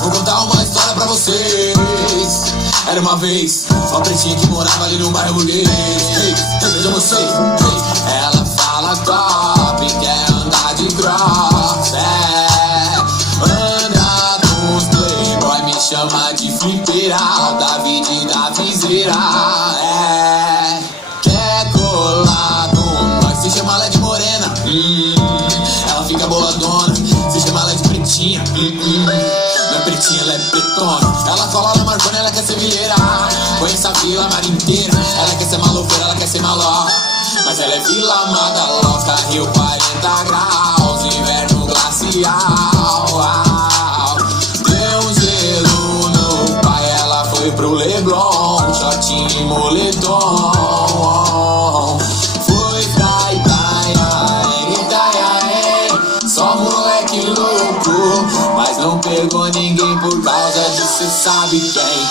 Vou contar uma história pra vocês. Era uma vez uma pretinha que morava ali no bairro burguês. Veja vocês, ela fala top, quer andar de cross. Anda com os playboy, me chama de flipeira, David da viseira. Quer colar com nós, se chama ela de morena. Ela fica boladona, se chama ela de pretinha. Não é pretinha, ela é pretona. Ela fala na Marconi, ela quer ser vileira. Conhece a Vila Mar inteira. Ela quer ser malofeira, ela quer ser maloca. Mas ela é Vila Madaloca, Rio 40 graus, inverno glacial. Deu um gelo no pai, ela foi pro Leblon, shortinho e moletom. Foi pra Itaiaém, só moleque louco, mas não pegou ninguém por causa de cê sabe quem.